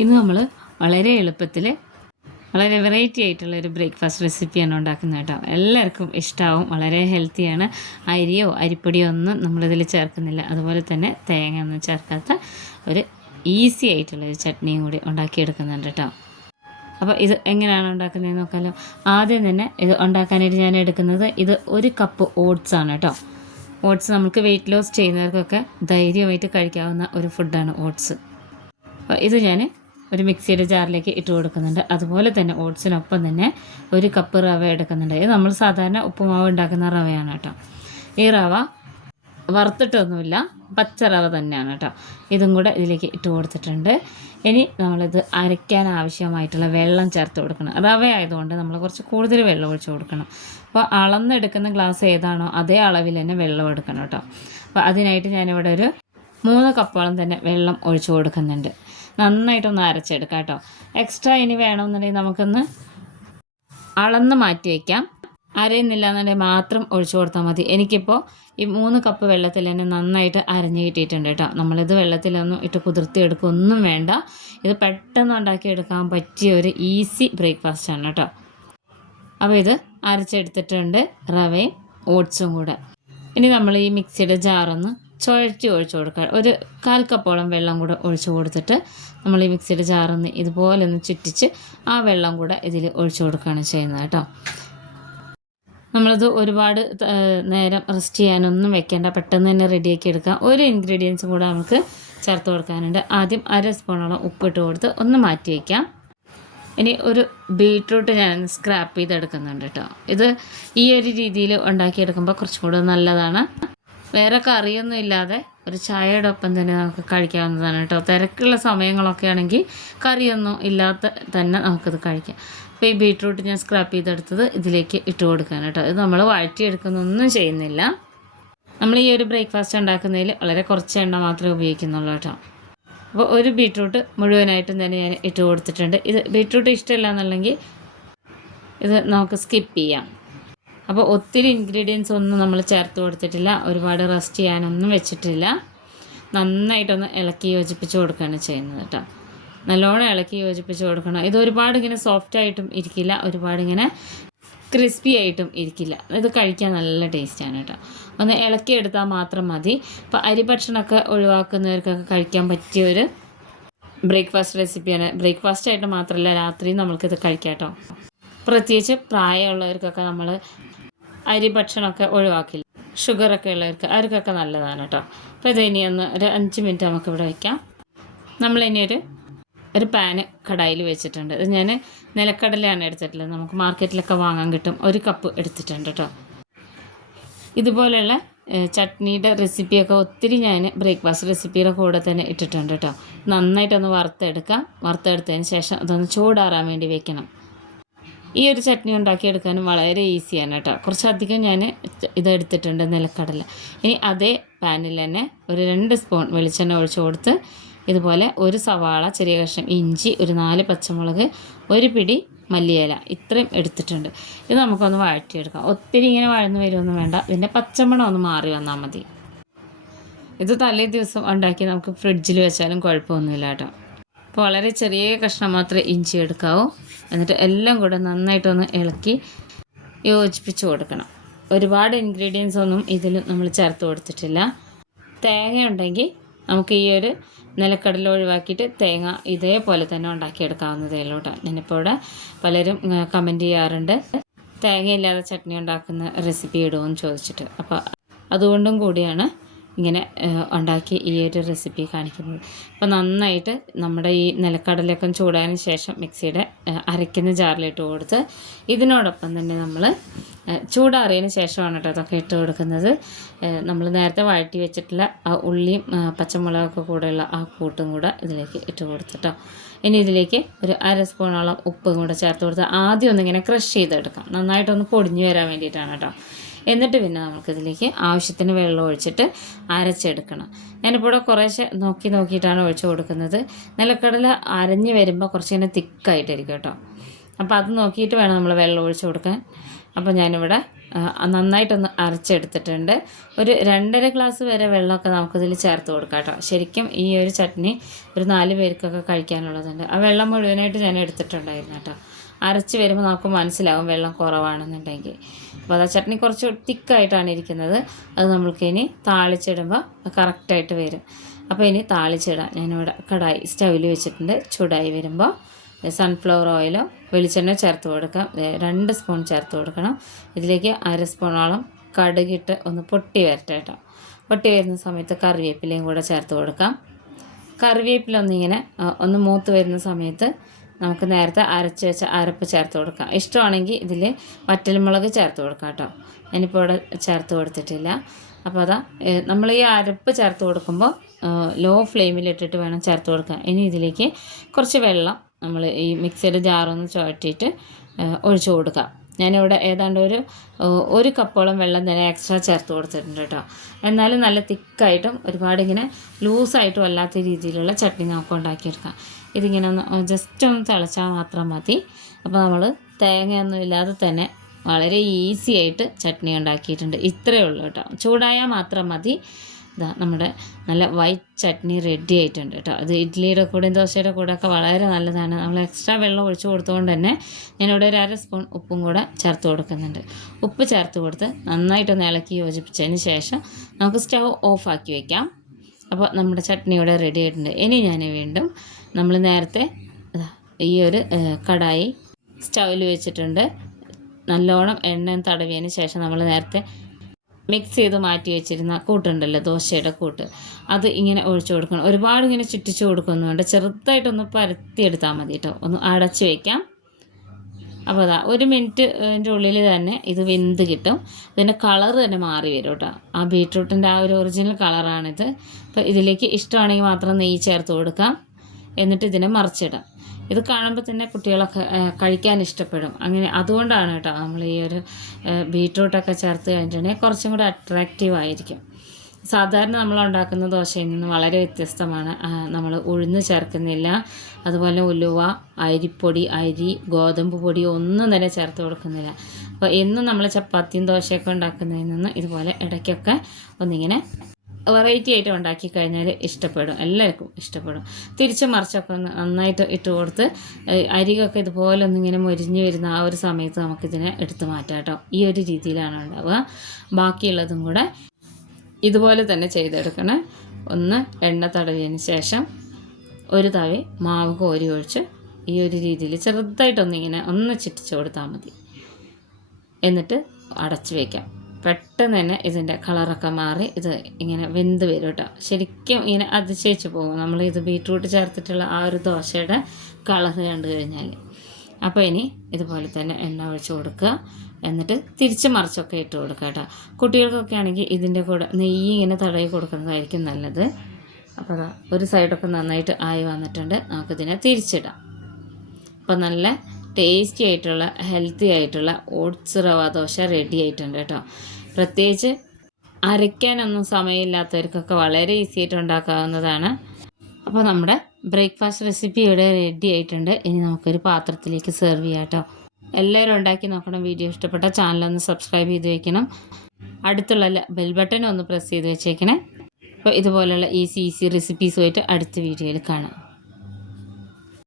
ഇന്ന് നമ്മൾ വളരെ എളുപ്പത്തിൽ വളരെ വെറൈറ്റി ആയിട്ടുള്ള ഒരു ബ്രേക്ക്ഫാസ്റ്റ് റെസിപ്പിയാണ് ഉണ്ടാക്കുന്നത് കേട്ടോ. എല്ലാവർക്കും ഇഷ്ടമാവും വളരെ ഹെൽത്തിയാണ് അരിയോ അരിപ്പൊടിയോ ഒന്നും നമ്മളിതിൽ ചേർക്കുന്നില്ല. അതുപോലെ തന്നെ തേങ്ങ ഒന്നും ചേർക്കാത്ത ഒരു ഈസി ആയിട്ടുള്ള ഒരു ചട്നിയും കൂടി ഉണ്ടാക്കിയെടുക്കുന്നുണ്ട് കേട്ടോ. അപ്പോൾ ഇത് എങ്ങനെയാണ് ഉണ്ടാക്കുന്നത് നോക്കാമല്ലോ ആദ്യം തന്നെ ഇത് ഉണ്ടാക്കാനായിട്ട് ഞാൻ എടുക്കുന്നത് ഇത് ഒരു കപ്പ് ഓട്സ് ആണ് കേട്ടോ. ഓട്സ് നമുക്ക് വെയിറ്റ് ലോസ് ചെയ്യുന്നവർക്കൊക്കെ ധൈര്യമായിട്ട് കഴിക്കാവുന്ന ഒരു ഫുഡാണ് ഓട്സ്. അപ്പോൾ ഇത് ഞാൻ ഒരു മിക്സിയുടെ ജാറിലേക്ക് ഇട്ട് കൊടുക്കുന്നുണ്ട്. അതുപോലെ തന്നെ ഓട്സിനൊപ്പം തന്നെ ഒരു കപ്പ് റവ എടുക്കുന്നുണ്ട്. ഇത് നമ്മൾ സാധാരണ ഉപ്പുമാവ് ഉണ്ടാക്കുന്ന റവയാണ് കേട്ടോ. ഈ റവ വറുത്തിട്ടൊന്നുമില്ല പച്ച റവ തന്നെയാണ് കേട്ടോ. ഇതും കൂടെ ഇതിലേക്ക് ഇട്ട് കൊടുത്തിട്ടുണ്ട്. ഇനി നമ്മളിത് അരയ്ക്കാൻ ആവശ്യമായിട്ടുള്ള വെള്ളം ചേർത്ത് കൊടുക്കണം. റവ ആയതുകൊണ്ട് നമ്മൾ കുറച്ച് കൂടുതൽ വെള്ളം ഒഴിച്ച് കൊടുക്കണം. അപ്പോൾ അളന്നെടുക്കുന്ന ഗ്ലാസ് ഏതാണോ അതേ അളവിൽ തന്നെ വെള്ളം എടുക്കണം കേട്ടോ. അപ്പോൾ അതിനായിട്ട് ഞാനിവിടെ ഒരു മൂന്ന് കപ്പോളം തന്നെ വെള്ളം ഒഴിച്ചു കൊടുക്കുന്നുണ്ട്. നന്നായിട്ടൊന്ന് അരച്ചെടുക്കാം കേട്ടോ. എക്സ്ട്രാ ഇനി വേണമെന്നുണ്ടെങ്കിൽ നമുക്കൊന്ന് അളന്ന് മാറ്റി വയ്ക്കാം അരയുന്നില്ല എന്നുണ്ടെങ്കിൽ മാത്രം ഒഴിച്ചു കൊടുത്താൽ മതി. എനിക്കിപ്പോൾ ഈ മൂന്ന് കപ്പ് വെള്ളത്തിൽ തന്നെ നന്നായിട്ട് അരഞ്ഞ് കിട്ടിയിട്ടുണ്ട് കേട്ടോ. നമ്മളിത് വെള്ളത്തിലൊന്നും ഇട്ട് കുതിർത്തി എടുക്കൊന്നും വേണ്ട. ഇത് പെട്ടെന്ന് ഉണ്ടാക്കിയെടുക്കാൻ പറ്റിയ ഒരു ഈസി ബ്രേക്ക്ഫാസ്റ്റാണ് കേട്ടോ. അപ്പോൾ ഇത് അരച്ചെടുത്തിട്ടുണ്ട് റവയും ഓട്സും കൂടെ. ഇനി നമ്മൾ ഈ മിക്സിയുടെ ജാറൊന്ന് ചുഴറ്റി ഒഴിച്ചു കൊടുക്കുക. ഒരു കാൽ കപ്പോളം വെള്ളം കൂടെ ഒഴിച്ചു കൊടുത്തിട്ട് നമ്മൾ ഈ മിക്സിയുടെ ജാറൊന്ന് ഇതുപോലെ ഒന്ന് ചുറ്റിച്ച് ആ വെള്ളം കൂടെ ഇതിൽ ഒഴിച്ചു കൊടുക്കുകയാണ് ചെയ്യുന്നത് കേട്ടോ. നമ്മളത് ഒരുപാട് നേരം റെസ്റ്റ് ചെയ്യാനൊന്നും വെക്കേണ്ട പെട്ടെന്ന് തന്നെ റെഡിയാക്കി എടുക്കാം. ഒരു ഇൻഗ്രീഡിയൻസും കൂടെ നമുക്ക് ചേർത്ത് കൊടുക്കാനുണ്ട്. ആദ്യം അര സ്പൂണോളം ഉപ്പിട്ട് കൊടുത്ത് ഒന്ന് മാറ്റി വയ്ക്കാം. ഇനി ഒരു ബീട്രൂട്ട് ഞാൻ സ്ക്രാപ്പ് ചെയ്തെടുക്കുന്നുണ്ട് കേട്ടോ. ഇത് ഈ ഒരു രീതിയിൽ ഉണ്ടാക്കിയെടുക്കുമ്പോൾ കുറച്ചും കൂടെ നല്ലതാണ്. വേറെ കറിയൊന്നും ഇല്ലാതെ ഒരു ചായയുടെ ഒപ്പം തന്നെ നമുക്ക് കഴിക്കാവുന്നതാണ് കേട്ടോ. തിരക്കുള്ള സമയങ്ങളൊക്കെ ആണെങ്കിൽ കറിയൊന്നും ഇല്ലാത്ത തന്നെ നമുക്കത് കഴിക്കാം. അപ്പോൾ ഈ ബീട്രൂട്ട് ഞാൻ സ്ക്രാപ്പ് ചെയ്തെടുത്തത് ഇതിലേക്ക് ഇട്ട് കൊടുക്കാൻ കേട്ടോ. ഇത് നമ്മൾ വഴറ്റിയെടുക്കുന്നൊന്നും ചെയ്യുന്നില്ല. നമ്മൾ ഈ ഒരു ബ്രേക്ക്ഫാസ്റ്റ് ഉണ്ടാക്കുന്നതിൽ വളരെ കുറച്ച് എണ്ണ മാത്രമേ ഉപയോഗിക്കുന്നുള്ളൂ കേട്ടോ. അപ്പോൾ ഒരു ബീട്രൂട്ട് മുഴുവനായിട്ടും തന്നെ ഞാൻ ഇട്ട് കൊടുത്തിട്ടുണ്ട്. ഇത് ബീട്രൂട്ട് ഇഷ്ടമില്ല എന്നുണ്ടെങ്കിൽ ഇത് നമുക്ക് സ്കിപ്പ് ചെയ്യാം. അപ്പോൾ ഒത്തിരി ഇൻഗ്രീഡിയൻസ് ഒന്നും നമ്മൾ ചേർത്ത് കൊടുത്തിട്ടില്ല. ഒരുപാട് റെസ്റ്റ് ചെയ്യാനൊന്നും വെച്ചിട്ടില്ല. നന്നായിട്ടൊന്ന് ഇളക്കി യോജിപ്പിച്ച് കൊടുക്കുകയാണ് ചെയ്യുന്നത് കേട്ടോ. നല്ലോണം ഇളക്കി യോജിപ്പിച്ച് കൊടുക്കണം. ഇത് ഒരുപാട് ഇങ്ങനെ സോഫ്റ്റ് ആയിട്ടും ഇരിക്കില്ല. ഒരുപാട് ഇങ്ങനെ ക്രിസ്പി ആയിട്ടും ഇരിക്കില്ല. ഇത് കഴിക്കാൻ നല്ല ടേസ്റ്റാണ് കേട്ടോ. ഒന്ന് ഇളക്കി എടുത്താൽ മാത്രം മതി. അപ്പോൾ അരി ഭക്ഷണമൊക്കെ ഒഴിവാക്കുന്നവർക്കൊക്കെ കഴിക്കാൻ പറ്റിയ ഒരു ബ്രേക്ക്ഫാസ്റ്റ് റെസിപ്പിയാണ് ബ്രേക്ക്ഫാസ്റ്റ് ആയിട്ട് മാത്രമല്ല രാത്രിയും നമ്മൾക്കിത് കഴിക്കാം കേട്ടോ. പ്രത്യേകിച്ച് പ്രായമുള്ളവർക്കൊക്കെ നമ്മൾ അരി ഭക്ഷണമൊക്കെ ഒഴിവാക്കില്ല. ഷുഗറൊക്കെ ഉള്ളവർക്ക് അവർക്കൊക്കെ നല്ലതാണ് കേട്ടോ അപ്പോൾ ഇത് ഇനി ഒന്ന് ഒരു അഞ്ച് മിനിറ്റ് നമുക്ക് ഇവിടെ വയ്ക്കാം നമ്മളിനി ഒരു ഒരു പാന് കടായിൽ വെച്ചിട്ടുണ്ട്. ഇത് ഞാൻ നിലക്കടലയാണ് എടുത്തിട്ടുള്ളത്. നമുക്ക് മാർക്കറ്റിലൊക്കെ വാങ്ങാൻ കിട്ടും. ഒരു കപ്പ് എടുത്തിട്ടുണ്ട് കേട്ടോ ഇതുപോലെയുള്ള ചട്നിയുടെ റെസിപ്പിയൊക്കെ ഒത്തിരി ഞാൻ ബ്രേക്ക്ഫാസ്റ്റ് റെസിപ്പിയുടെ കൂടെ തന്നെ ഇട്ടിട്ടുണ്ട് കേട്ടോ നന്നായിട്ടൊന്ന് വറുത്തെടുക്കാം. വറുത്തെടുത്തതിന് ശേഷം അതൊന്ന് ചൂടാറാൻ വേണ്ടി വെക്കണം. ഈ ഒരു ചട്നി ഉണ്ടാക്കിയെടുക്കാനും വളരെ ഈസിയാണ് കേട്ടോ. കുറച്ചധികം ഞാൻ ഇതെടുത്തിട്ടുണ്ട് നിലക്കടല. ഇനി അതേ പാനിൽ തന്നെ ഒരു രണ്ട് സ്പൂൺ വെളിച്ചെണ്ണ ഒഴിച്ചു കൊടുത്ത് ഇതുപോലെ ഒരു സവാള ചെറിയ കഷ്ണം ഇഞ്ചി ഒരു നാല് പച്ചമുളക് ഒരു പിടി മല്ലിയില ഇത്രയും എടുത്തിട്ടുണ്ട്. ഇത് നമുക്കൊന്ന് വഴറ്റിയെടുക്കാം. ഒത്തിരി ഇങ്ങനെ വഴന്നു വരുമൊന്നും വേണ്ട. പിന്നെ പച്ചമണം ഒന്ന് മാറി വന്നാൽ മതി. ഇത് തലേ ദിവസം ഉണ്ടാക്കി നമുക്ക് ഫ്രിഡ്ജിൽ വെച്ചാലും കുഴപ്പമൊന്നുമില്ല കേട്ടോ. അപ്പോൾ വളരെ ചെറിയ കഷ്ണം മാത്രമേ ഇഞ്ചി എടുക്കാവൂ. എന്നിട്ട് എല്ലാം കൂടെ നന്നായിട്ടൊന്ന് ഇളക്കി യോജിപ്പിച്ച് കൊടുക്കണം. ഒരുപാട് ഇൻഗ്രീഡിയൻസ് ഒന്നും ഇതിൽ നമ്മൾ ചേർത്ത് കൊടുത്തിട്ടില്ല. തേങ്ങ ഉണ്ടെങ്കിൽ നമുക്ക് ഈ ഒരു നിലക്കടല ഒഴിവാക്കിയിട്ട് തേങ്ങ ഇതേപോലെ തന്നെ ഉണ്ടാക്കിയെടുക്കാവുന്നതേ ഉള്ളൂ കേട്ടോ. ഞാനിപ്പോൾ ഇവിടെ പലരും കമന്റ് ചെയ്യാറുണ്ട്. തേങ്ങയില്ലാതെ ചട്നി ഉണ്ടാക്കുന്ന റെസിപ്പി ഇടുമെന്ന് ചോദിച്ചിട്ട്. അപ്പോൾ അതുകൊണ്ടും കൂടിയാണ് ഇങ്ങനെ ഉണ്ടാക്കി ഈ ഒരു റെസിപ്പി കാണിക്കുന്നത്. അപ്പോൾ നന്നായിട്ട് നമ്മുടെ ഈ നിലക്കടലൊക്കെ ചൂടായതിന് ശേഷം മിക്സിയുടെ അരയ്ക്കുന്ന ജാറിലിട്ട് കൊടുത്ത് ഇതിനോടൊപ്പം തന്നെ നമ്മൾ ചൂടാറിയതിന് ശേഷമാണ് കേട്ടോ അതൊക്കെ ഇട്ട് കൊടുക്കുന്നത്. നമ്മൾ നേരത്തെ വഴറ്റി വെച്ചിട്ടുള്ള ആ ഉള്ളിയും പച്ചമുളകൊക്കെ കൂടെയുള്ള ആ കൂട്ടും കൂടെ ഇതിലേക്ക് ഇട്ട് കൊടുത്തിട്ടോ ഇനി ഇതിലേക്ക് ഒരു അര സ്പൂണോളം ഉപ്പും കൂടെ ചേർത്ത് കൊടുത്ത് ആദ്യം ഒന്നിങ്ങനെ ക്രഷ് ചെയ്തെടുക്കാം. നന്നായിട്ടൊന്ന് പൊടിഞ്ഞു വരാൻ വേണ്ടിയിട്ടാണ് കേട്ടോ എന്നിട്ട് പിന്നെ നമുക്കിതിലേക്ക് ആവശ്യത്തിന് വെള്ളം ഒഴിച്ചിട്ട് അരച്ചെടുക്കണം. ഞാനിപ്പോൾ കുറേശ്ശെ നോക്കി നോക്കിയിട്ടാണ് ഒഴിച്ചു കൊടുക്കുന്നത്. നിലക്കടല അരഞ്ഞ് വരുമ്പോൾ കുറച്ച് ഇങ്ങനെ തിക്കായിട്ടിരിക്കും കേട്ടോ. അപ്പോൾ അത് നോക്കിയിട്ട് വേണം നമ്മൾ വെള്ളം ഒഴിച്ചു കൊടുക്കാൻ. അപ്പോൾ ഞാനിവിടെ നന്നായിട്ടൊന്ന് അരച്ചെടുത്തിട്ടുണ്ട്. ഒരു രണ്ടര ഗ്ലാസ് വരെ വെള്ളമൊക്കെ നമുക്കിതിൽ ചേർത്ത് കൊടുക്കാം കേട്ടോ. ശരിക്കും ഈ ഒരു ചട്നി ഒരു നാല് പേർക്കൊക്കെ കഴിക്കാനുള്ളതുണ്ട്. ആ വെള്ളം മുഴുവനായിട്ട് ഞാൻ എടുത്തിട്ടുണ്ടായിരുന്നു കേട്ടോ. അരച്ച് വരുമ്പോൾ നമുക്ക് മനസ്സിലാവും വെള്ളം കുറവാണെന്നുണ്ടെങ്കിൽ. അപ്പോൾ അതാ ചട്നി കുറച്ച് തിക്കായിട്ടാണ് ഇരിക്കുന്നത്. അത് നമ്മൾക്ക് ഇനി താളിച്ചിടുമ്പോൾ കറക്റ്റായിട്ട് വരും. അപ്പോൾ ഇനി താളിച്ചിടാം. ഞാനിവിടെ കടായി സ്റ്റൗവിൽ വെച്ചിട്ടുണ്ട്. ചൂടായി വരുമ്പോൾ സൺഫ്ലവർ ഓയിലോ വെളിച്ചെണ്ണ ചേർത്ത് കൊടുക്കാം. രണ്ട് സ്പൂൺ ചേർത്ത് കൊടുക്കണം. ഇതിലേക്ക് അര സ്പൂണോളം കടുകിട്ട് ഒന്ന് പൊട്ടി വരട്ടെ കേട്ടോ. പൊട്ടി വരുന്ന സമയത്ത് കറിവേപ്പിലയും കൂടെ ചേർത്ത് കൊടുക്കാം. കറിവേപ്പില ഒന്നിങ്ങനെ ഒന്ന് മൂത്ത് വരുന്ന സമയത്ത് നമുക്ക് നേരത്തെ അരച്ച് വെച്ച അരപ്പ് ചേർത്ത് കൊടുക്കാം. ഇഷ്ടമാണെങ്കിൽ ഇതിൽ വറ്റൽമുളക് ചേർത്ത് കൊടുക്കാം കേട്ടോ. ഞാനിപ്പോൾ ഇവിടെ ചേർത്ത് കൊടുത്തിട്ടില്ല. അപ്പോൾ അതാ നമ്മൾ ഈ അരപ്പ് ചേർത്ത് കൊടുക്കുമ്പോൾ ലോ ഫ്ലെയിമിലിട്ടിട്ട് വേണം ചേർത്ത് കൊടുക്കാൻ. ഇനി ഇതിലേക്ക് കുറച്ച് വെള്ളം നമ്മൾ ഈ മിക്സിയുടെ ജാറൊന്ന് ചുവട്ടിയിട്ട് ഒഴിച്ചു കൊടുക്കാം. ഞാനിവിടെ ഏതാണ്ട് ഒരു ഒരു കപ്പോളം വെള്ളം തന്നെ എക്സ്ട്രാ ചേർത്ത് കൊടുത്തിട്ടുണ്ട് കേട്ടോ. എന്നാലും നല്ല തിക്കായിട്ടും ഒരുപാട് ഇങ്ങനെ ലൂസായിട്ടും അല്ലാത്ത രീതിയിലുള്ള ചട്നി നമുക്ക് ഉണ്ടാക്കിയെടുക്കാം. ഇതിങ്ങനെ ഒന്ന് ജസ്റ്റ് ഒന്ന് തിളച്ചാൽ മാത്രം മതി. അപ്പോൾ നമ്മൾ തേങ്ങയൊന്നും ഇല്ലാതെ തന്നെ വളരെ ഈസി ആയിട്ട് ചട്നി ഉണ്ടാക്കിയിട്ടുണ്ട്. ഇത്രയേ ഉള്ളൂ കേട്ടോ. ചൂടായാൽ മാത്രം മതി. ഇതാ നമ്മുടെ നല്ല വൈറ്റ് ചട്നി റെഡി ആയിട്ടുണ്ട് കേട്ടോ. അത് ഇഡ്ഡലിയുടെ കൂടെയും ദോശയുടെ കൂടെ ഒക്കെ വളരെ നല്ലതാണ്. നമ്മൾ എക്സ്ട്രാ വെള്ളം ഒഴിച്ചു കൊടുത്തുകൊണ്ട് തന്നെ ഞാനിവിടെ ഒരു അര സ്പൂൺ ഉപ്പും കൂടെ ചേർത്ത് കൊടുക്കുന്നുണ്ട്. ഉപ്പ് ചേർത്ത് കൊടുത്ത് നന്നായിട്ടൊന്ന് ഇളക്കി യോജിപ്പിച്ചതിന് ശേഷം നമുക്ക് സ്റ്റൗ ഓഫാക്കി വയ്ക്കാം അപ്പോൾ നമ്മുടെ ചട്നി ഇവിടെ റെഡി ആയിട്ടുണ്ട്. ഇനി ഞാൻ വീണ്ടും നമ്മൾ നേരത്തെ ഈ ഒരു കടായി സ്റ്റൗവിൽ വെച്ചിട്ടുണ്ട്. നല്ലോണം എണ്ണ തടവിയതിന് ശേഷം നമ്മൾ നേരത്തെ മിക്സ് ചെയ്ത് മാറ്റി വെച്ചിരുന്ന കൂട്ടുണ്ടല്ലോ ദോശയുടെ കൂട്ട്. അത് ഇങ്ങനെ ഒഴിച്ചു കൊടുക്കണം. ഒരുപാട് ഇങ്ങനെ ചുറ്റിച്ചു കൊടുക്കുന്നുണ്ട്. ചെറുതായിട്ടൊന്ന് പരത്തിയെടുത്താൽ മതി കേട്ടോ ഒന്ന് അടച്ച് വയ്ക്കാം അപ്പോൾ അതാ ഒരു മിനിറ്റിന്റെ ഉള്ളിൽ തന്നെ ഇത് വെന്ത് കിട്ടും. ഇതിന്റെ കളർ തന്നെ മാറി വരും കേട്ടോ ആ ബീട്രൂട്ടിന്റെ ആ ഒരു ഒറിജിനൽ കളറാണിത്. അപ്പോൾ ഇതിലേക്ക് ഇഷ്ടമാണെങ്കിൽ മാത്രം നെയ്യ് ചേർത്ത് കൊടുക്കാം. എന്നിട്ട് ഇതിനെ മറിച്ചിടാം. ഇത് കാണുമ്പോൾ തന്നെ കുട്ടികളൊക്കെ കഴിക്കാൻ ഇഷ്ടപ്പെടും. അങ്ങനെ അതുകൊണ്ടാണ് കേട്ടോ നമ്മൾ ഈ ഒരു ബീട്രൂട്ടൊക്കെ ചേർത്ത് കഴിഞ്ഞിട്ടുണ്ടെങ്കിൽ കുറച്ചും കൂടി അട്രാക്റ്റീവ് ആയിരിക്കും. സാധാരണ നമ്മൾ ഉണ്ടാക്കുന്ന ദോശയിൽ നിന്ന് വളരെ വ്യത്യസ്തമാണ്. നമ്മൾ ഉഴുന്ന് ചേർക്കുന്നില്ല. അതുപോലെ ഉലുവ അരിപ്പൊടി അരി ഗോതമ്പ് പൊടി ഒന്നും തന്നെ ചേർത്ത് കൊടുക്കുന്നില്ല. അപ്പോൾ എന്നും നമ്മൾ ചപ്പാത്തിയും ദോശയൊക്കെ ഉണ്ടാക്കുന്നതിൽ നിന്ന് ഇതുപോലെ ഇടയ്ക്കൊക്കെ ഒന്നിങ്ങനെ വെറൈറ്റി ആയിട്ട് ഉണ്ടാക്കി കഴിഞ്ഞാൽ ഇഷ്ടപ്പെടും. എല്ലാവർക്കും ഇഷ്ടപ്പെടും. തിരിച്ച് മറിച്ചൊക്കെ ഒന്ന് നന്നായിട്ട് ഇട്ട് കൊടുത്ത് അരികൊക്കെ ഇതുപോലെ ഒന്നിങ്ങനെ മൊരിഞ്ഞ് വരുന്ന ആ ഒരു സമയത്ത് നമുക്കിതിനെ എടുത്ത് മാറ്റാം കേട്ടോ. ഈ ഒരു രീതിയിലാണ് ഉണ്ടാവുക. ബാക്കിയുള്ളതും കൂടെ ഇതുപോലെ തന്നെ ചെയ്തെടുക്കണം. ഒന്ന് എണ്ണ തടവിയതിന് ശേഷം ഒരു തവി മാവ് കോരി ഒഴിച്ച് ഈ ഒരു രീതിയിൽ ചെറുതായിട്ടൊന്നിങ്ങനെ ഒന്ന് ചിറ്റിച്ച് കൊടുത്താൽ മതി. എന്നിട്ട് അടച്ചു വയ്ക്കാം പെട്ടെന്ന് തന്നെ ഇതിന്റെ കളറൊക്കെ മാറി ഇത് ഇങ്ങനെ വെന്ത് വരും കേട്ടോ. ശരിക്കും ഇങ്ങനെ അതിശയിച്ച് പോകും. നമ്മൾ ഇത് ബീട്രൂട്ട് ചേർത്തിട്ടുള്ള ആ ഒരു ദോശയുടെ കളർ കണ്ടു കഴിഞ്ഞാൽ. അപ്പോൾ ഇനി ഇതുപോലെ തന്നെ എണ്ണ ഒഴിച്ച് കൊടുക്കുക. എന്നിട്ട് തിരിച്ച് മറിച്ചൊക്കെ ഇട്ട് കൊടുക്കുക കേട്ടോ. കുട്ടികൾക്കൊക്കെ ആണെങ്കിൽ ഇതിന്റെ കൂടെ നെയ്യ് ഇങ്ങനെ തടവി കൊടുക്കുന്നതായിരിക്കും നല്ലത്. അപ്പോൾ അതാ ഒരു സൈഡൊക്കെ നന്നായിട്ട് ആയി വന്നിട്ടുണ്ട്. നമുക്കിതിനെ തിരിച്ചിടാം. അപ്പോൾ നല്ല ടേസ്റ്റി ആയിട്ടുള്ള ഹെൽത്തി ആയിട്ടുള്ള ഓട്സ് റവ ദോശ റെഡി ആയിട്ടുണ്ട് കേട്ടോ. പ്രത്യേകിച്ച് അരയ്ക്കാനൊന്നും സമയമില്ലാത്തവർക്കൊക്കെ വളരെ ഈസി ആയിട്ട് ഉണ്ടാക്കാവുന്നതാണ്. അപ്പോൾ നമ്മുടെ ബ്രേക്ക്ഫാസ്റ്റ് റെസിപ്പി ഇവിടെ റെഡി ആയിട്ടുണ്ട്. ഇനി നമുക്കൊരു പാത്രത്തിലേക്ക് സെർവ് ചെയ്യാം കേട്ടോ. എല്ലാവരും ഉണ്ടാക്കി നോക്കണം. വീഡിയോ ഇഷ്ടപ്പെട്ട ചാനലൊന്ന് സബ്സ്ക്രൈബ് ചെയ്ത് വെക്കണം. അടുത്തുള്ള ബെൽ ബട്ടൺ ഒന്ന് പ്രസ് ചെയ്ത് വെച്ചേക്കണേ. അപ്പോൾ ഇതുപോലുള്ള ഈസി ഈസി റെസിപ്പീസുമായിട്ട് അടുത്ത വീഡിയോയിൽ കാണാം.